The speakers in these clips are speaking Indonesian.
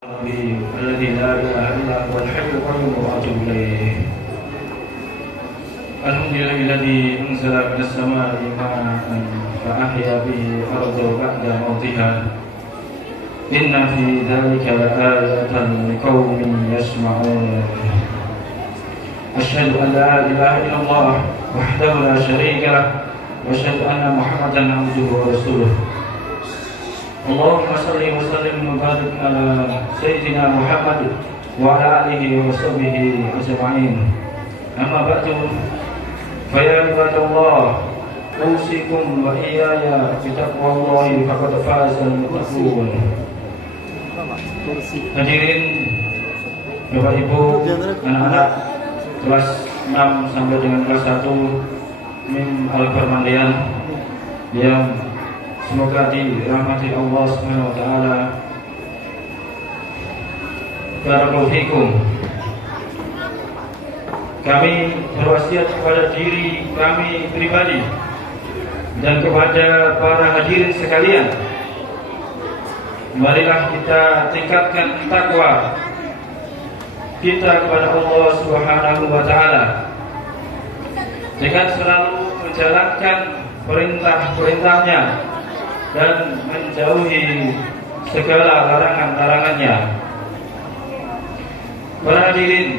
الذي لا إله إلا هو الحي القيوم وأتوب إليه. الحمد لله الذي أنزل من السماء ماء فأحيا به الأرض بعد موتها إن في ذلك لآية لقوم يسمعون. أشهد أن لا إله إلا الله وحده لا شريك له وأشهد أن محمدا عبده ورسوله. اللهم صل وسلم وبارك على سيدنا محمد وعلى آله وصحبه أجمعين. أما بعد فيا عباد الله أوصيكم وإياي بتقوى الله فقد فاز المتقون. Hadirin Bapak Ibu, anak-anak kelas 6 sampai dengan kelas 1 Mim Al-Farmandian yang semoga dirahmati Allah Subhanahu wa taala. Barakallahu fikum. Kami berwasiat kepada diri kami pribadi dan kepada para hadirin sekalian, marilah kita tingkatkan takwa kita kepada Allah Subhanahu wa taala dengan selalu menjalankan perintah-perintahnya dan menjauhi segala larangan-larangannya. Para hadirin,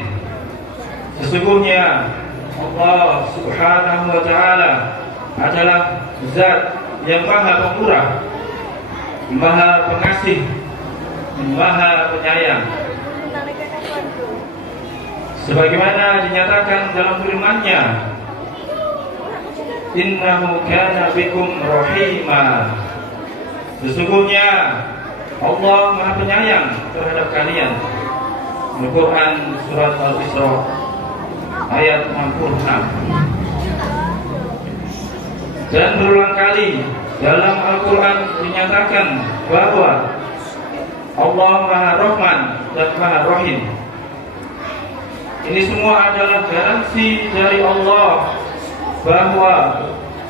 sesungguhnya Allah Subhanahu wa taala adalah zat yang maha pemurah, maha pengasih, maha penyayang. Sebagaimana dinyatakan dalam firman-Nya, innahu kana bikum rahima. Sesungguhnya Allah maha penyayang terhadap kalian. Al-Quran surat Al-Isra ayat 66. Dan berulang kali dalam Al-Quran dinyatakan bahwa Allah maha Rahman dan maha Rahim. Ini semua adalah garansi dari Allah bahwa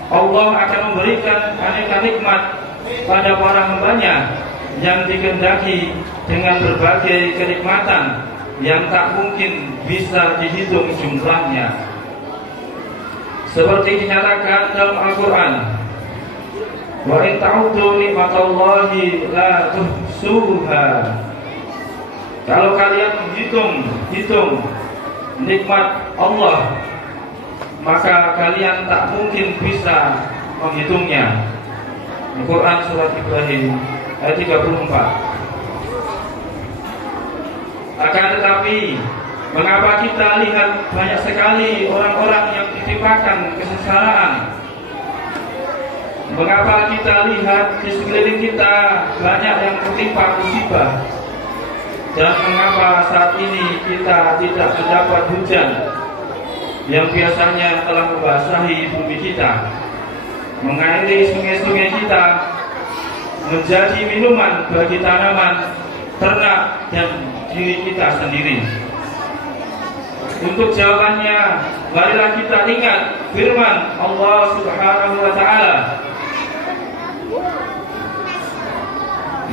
Allah akan memberikan aneka nikmat pada para hambanya yang dikehendaki dengan berbagai kenikmatan yang tak mungkin bisa dihitung jumlahnya. Seperti dinyatakan dalam Al-Quran, wa in ta'uddu nikmatallahi la tuhsuha. Kalau kalian hitung nikmat Allah, maka kalian tak mungkin bisa menghitungnya. Al-Quran surat Ibrahim ayat 34. Akan tetapi, mengapa kita lihat banyak sekali orang-orang yang ditimpakan kesengsaraan? Mengapa kita lihat di sekeliling kita banyak yang tertimpa musibah? Dan mengapa saat ini kita tidak mendapat hujan yang biasanya telah membasahi bumi kita, mengairi sungai-sungai kita, menjadi minuman bagi tanaman, ternak, dan diri kita sendiri? Untuk jawabannya, marilah kita ingat firman Allah Subhanahu wa taala,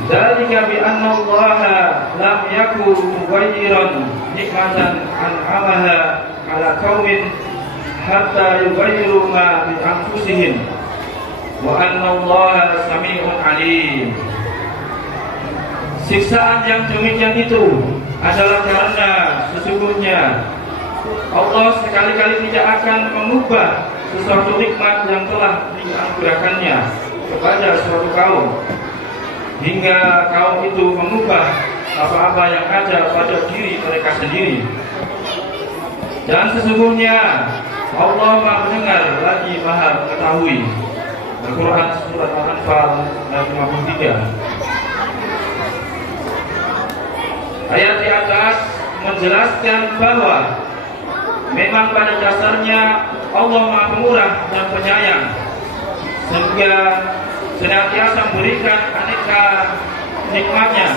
dzalika bi anna Allaha lam yakun mughayyiran nikmatan an'amaha ala qaumin hatta yughayyiru ma bi anfusihim wa anna Allaha sami'un 'alim. Siksaan yang demikian itu adalah karena sesungguhnya Allah sekali-kali tidak akan mengubah sesuatu nikmat yang telah dianugerahkannya kepada suatu kaum hingga kaum itu mengubah apa-apa yang ada pada diri mereka sendiri. Dan sesungguhnya Allah Maha mendengar lagi Maha mengetahui. Al-Quran surat Al-Anfal ayat 53. Ayat di atas menjelaskan bahwa memang pada dasarnya Allah Maha Pemurah dan Penyayang, sehingga senantiasa memberikan aneka nikmatnya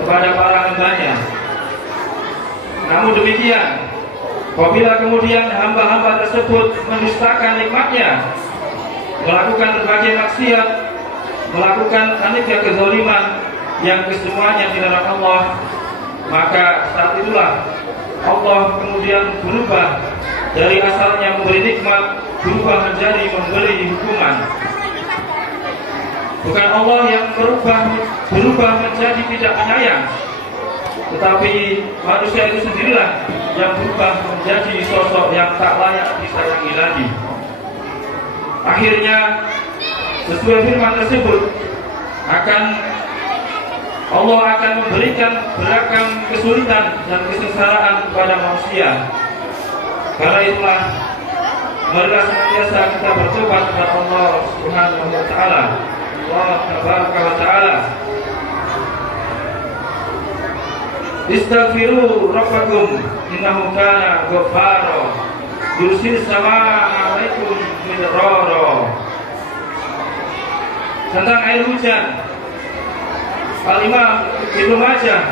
kepada para hambanya. Namun demikian, apabila kemudian hamba-hamba tersebut mendustakan nikmatnya, melakukan berbagai maksiat, melakukan aneka kezaliman, yang kesemuanya dilarang Allah, maka saat itulah Allah kemudian berubah dari asalnya memberi nikmat, berubah menjadi memberi hukuman. Bukan Allah yang berubah menjadi tidak penyayang, tetapi manusia itu sendirilah yang berubah menjadi sosok yang tak layak disayangi lagi. Akhirnya, sesuai firman tersebut, Allah akan memberikan beragam kesulitan dan kesengsaraan kepada manusia. Karena itulah, marilah senantiasa kita bertobat kepada Allah Subhanahu wa taala. Allah tabaraka wa taala. Istaghfiru rabbakum innahu kana ghaffara yursilis samaa'a 'alaikum midrara. Tentang air hujan, Al-Imam Ibnu Majah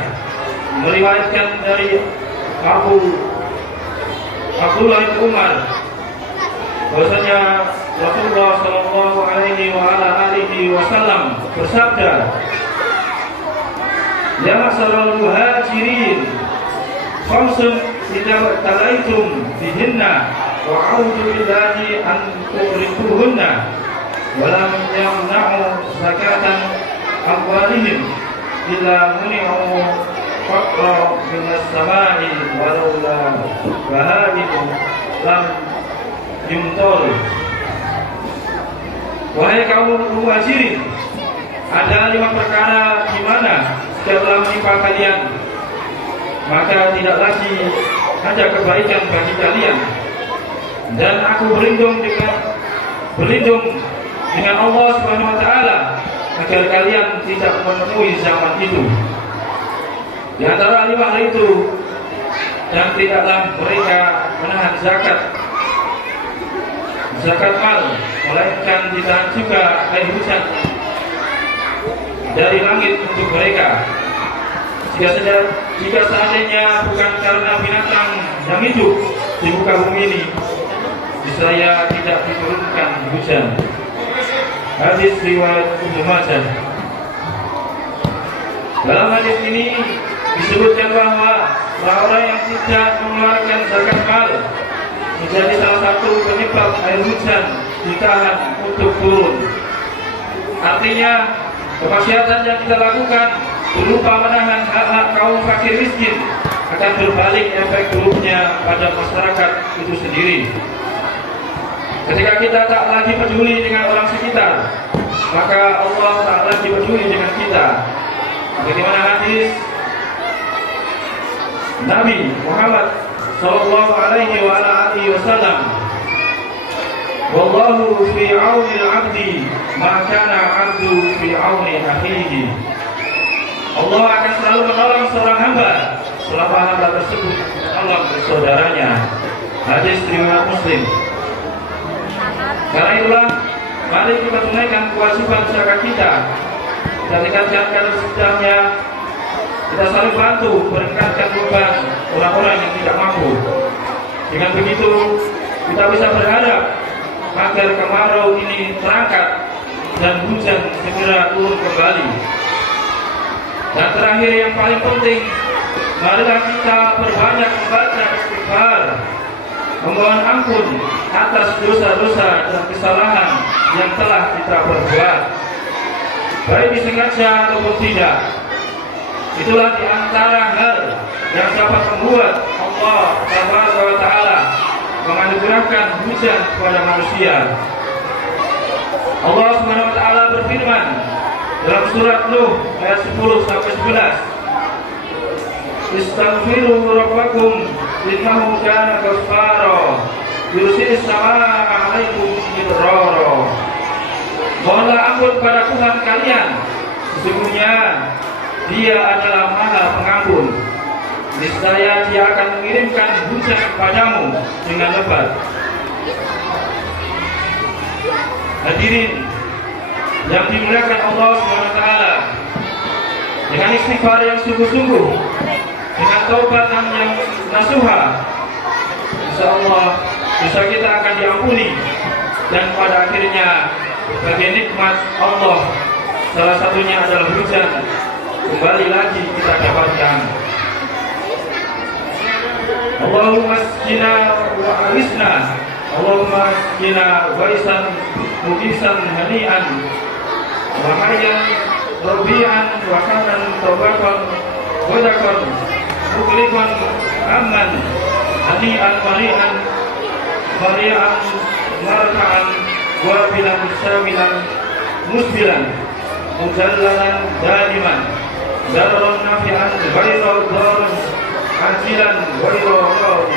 meriwayatkan dari Abdullah bin Umar bahwasanya Rasulullah sallallahu alaihi wasallam bersabda, "Ya ma'syaral muhajirin, khamsun idza talaitum bihinna wa a'udzu billahi an tu'rifuhunna wa lam yamna'u zakatan amwalihim illa muni'u faqra minas samai walaula bahaimu lam yumtor." Wahai kaum muhajirin, ada 5 perkara di mana setiap telah menimpa kalian, maka tidak lagi ada kebaikan bagi kalian. Dan aku berlindung dengan Allah Subhanahu wa taala agar kalian tidak menemui zaman itu. Di antara 5 hal itu, dan tidaklah mereka menahan zakat mal, melainkan ditahan juga air hujan dari langit untuk mereka. Jika seandainya bukan karena binatang yang hidup di muka bumi ini, saya tidak diturunkan hujan. Hadis riwayat Ibnu Majah. Dalam hadis ini disebutkan bahwa orang yang tidak mengeluarkan zakat mal menjadi salah satu penyebab air hujan ditahan untuk turun. Artinya, kemaksiatan yang kita lakukan berupa menahan hak-hak kaum fakir miskin akan berbalik efek buruknya pada masyarakat itu sendiri. Ketika kita tak lagi peduli dengan orang sekitar, maka Allah tak lagi peduli dengan kita. Bagaimana hadis Nabi Muhammad sallallahu alaihi wasallam, "Wallahu fi 'auni al-'abdi ma kana 'abdu fi 'auni akhihi." Allah akan selalu menolong seorang hamba selama hamba tersebut menolong saudaranya. Hadis riwayat Muslim. Karena itulah, mari kita tunaikan kewajiban zakat kita. Kita tingkatkan kadar sedangnya. Kita saling bantu meringankan beban orang-orang yang tidak mampu. Dengan begitu, kita bisa berharap agar kemarau ini terangkat dan hujan segera turun kembali. Dan terakhir yang paling penting, marilah kita berbanyak membaca istighfar, memohon ampun atas dosa-dosa dan kesalahan yang telah kita perbuat, baik disengaja ataupun tidak. Itulah di antara hal yang dapat membuat Allah Taala menganugerahkan hujan kepada manusia. Allah Subhanahu wa taala berfirman dalam surat Nuh ayat 10-11, "Istaghfiru rabbakum innahu kana ghaffara yursilis samaa'a 'alaikum midrara." Mohonlah ampun pada Tuhan kalian, sesungguhnya Dia adalah Maha Pengampun. Niscaya Dia akan mengirimkan hujan kepadamu dengan lebat. Hadirin yang dimuliakan Allah SWT, dengan istighfar yang sungguh-sungguh, dengan taubatan yang nasuha, insyaallah dosa kita akan diampuni. Dan pada akhirnya, sebagai nikmat Allah, salah satunya adalah hujan, kembali lagi kita dapatkan. Allahumma asqina wa awisna, Allahumma asqina waisan mugisan hani'an wa hayyan rabi'an wa hanan tabakan wadakon muklikan aman hani'an mari'an mari'an marka'an wabilan samilan musbilan mujallalan daliman darun nafi'an ghairul darun ajilan ghairul darun.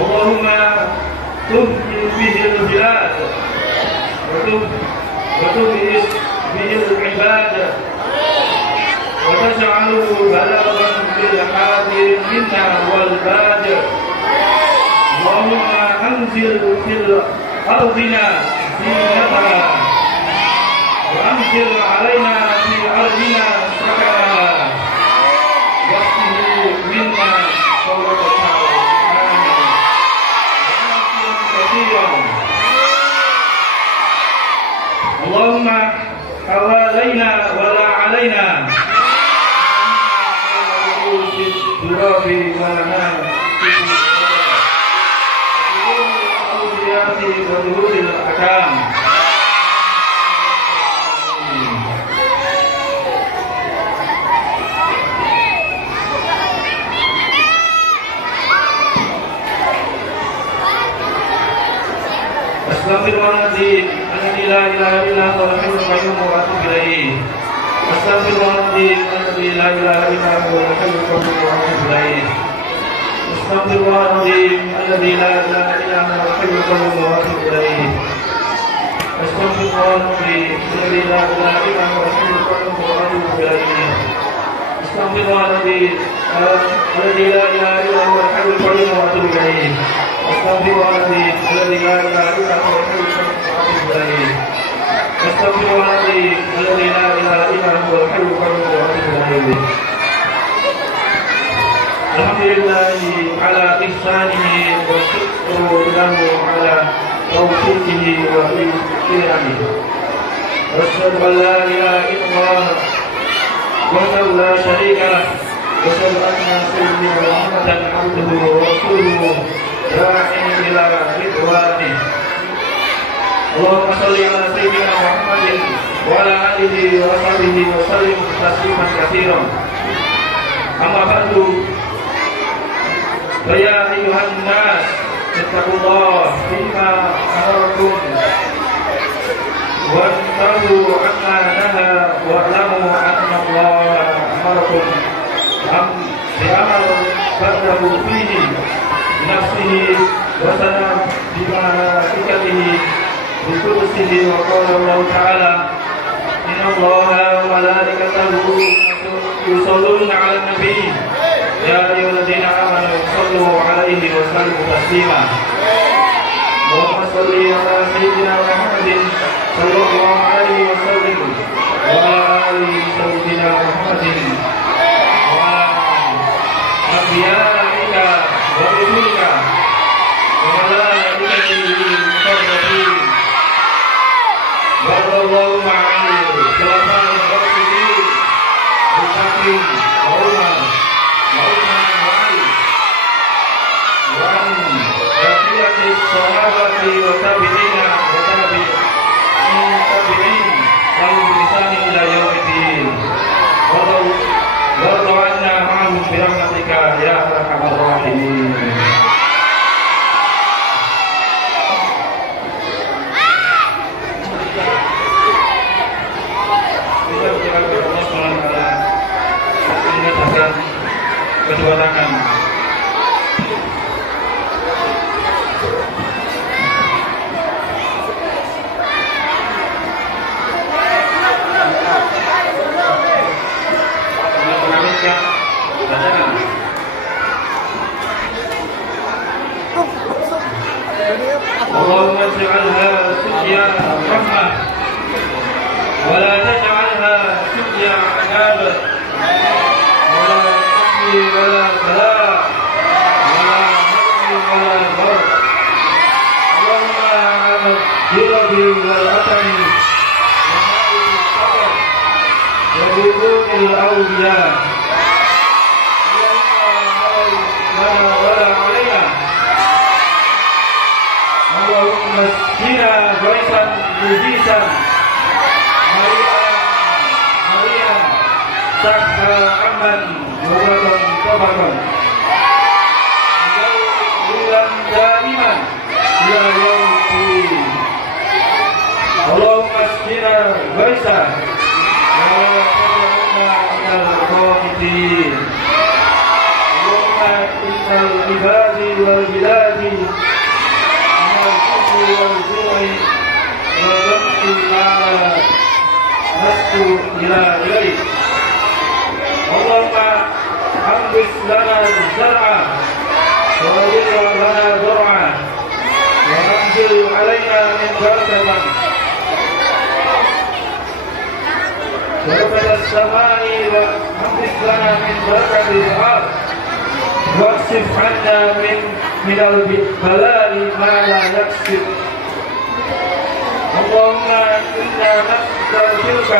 Allahumma tuhyi bihil bilad wa tuhyi bihil ibad wa taj'aluhu balagan bil hadir minna wal bad. Allahumma anzil fil ardina zinataha wa anzil alaina fi ardina sakana waqtihi minna qawlata amin. Allahumma hawalaina wala alaina durabi walana wa dhuhuril akam. Astaghfirullahaladzim alladzi la ilaha illa huwal hayyul qayyum wa atubu ilaih. Astaghfirullahaladzim alladzi la ilaha illa huwal hayyul qayyum wa atubu ilaih. Astaghfirullahaladzim alladzi la ilaha illa huwal hayyul qayyum wa atubu ilaih. Astaghfirullahaladzim alladzi la ilaha illa huwal hayyul qayyum wa atubu ilaih. Astaghfirullahaladzim alladzi la ilaha illa huwal hayyul qayyum wa atubu ilaih. Astaghfirullahaladzim alladzi la ilaha illa huwal hayyul qayyum wa atubu ilaih. Astaghfirullahaladzim alladzi la ilaha illa huwal hayyul qayyum wa atubu ilaih. Alhamdulillahi ala ihsanihi wa syukru lahu ala taufiqihi wa ikramihi. Asyhadu an la ilaha illallah wahdahu la syarika lah wa asyhadu anna sayyidina Muhammadan abduhu wa rasuluhu da'in ila ridwanih. Allahumma shalli ala sayyidina Muhammadin wa ala alihi wa sahbihi wa sallim tasliman katsiran. Amma ba'du. Ya ayuhan nas, ittaqullah bima amarakum wa tahu amma naha wa alamu anna Allah amarakum bi amal fadahu fihi nafsihi wa sana bima ikatihi bi kursihi wa qala Allah ta'ala inna Allaha wa malaikatahu yusalluna 'alan nabi ya ayyuhalladzina amanu sallu 'alaihi wa sallimu taslima. Allahumma shalli 'ala sayyidina Muhammadin sallallahu 'alaihi wa sallam wa 'ala ali sayyidina Muhammadin wa 'ala anbiya'ika wa rusulika wa malaikatihi muqarrabin wa sallallahu 'alaihi khulafa'ir rasyidin Abu Bakr wa Umar sahabati wa tabi'ina wa tabi'in lahum bi ihsan ila yaumiddin wa tawanna ma'ahum bi rahmatika ya arhamar rahimin. Kedua tangan. Allahumma ij'alha suqya rahmah wa la taj'alha suqya 'adab wa la taqi wa la bala wa la hamli wa la bar. Allahumma 'ala al-jildi wal atami wa ma'i sabr wa biha lana wala alaina. Allahumma asqina ghaisan mujisan marian sakha aman mubarakan tabakan bulan daiman ya yaumil. Allahumma asqina ghaisan wa la minal qanitin. Allahumma innal ibadi wal biladi minal kufri wal ju'i wa dhamti ma'ala nasku ila ilaik. Allahumma ambis lana zar'a wa yirwa lana zar'a wa anzil alaina min barakatin ورفع السماء وأمطر لنا من بركة الأرض واكشف عنا من البلاء ما لا يكشف. اللهم إنا نستغفرك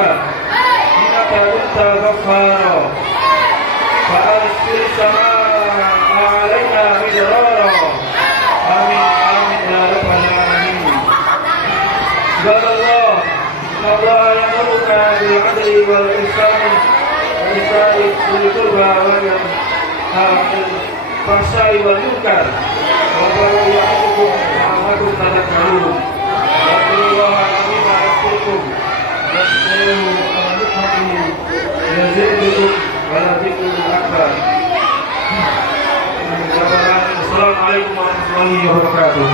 إنك كنت غفارا فأرسل السماء علينا مدرارا. آمين آمين يا رب العالمين. عباد الله إن الله يأمرنا بالعدل والإحسان وإيتاء ذي القربى وينهى عن الفحشاء والمنكر ويعظكم لعلكم تذكرون. واذكروا الله العظيم يذكركم واذكروه على نعمته يزدكم ولذكر أكبر. Assalamualaikum warahmatullahi wabarakatuh.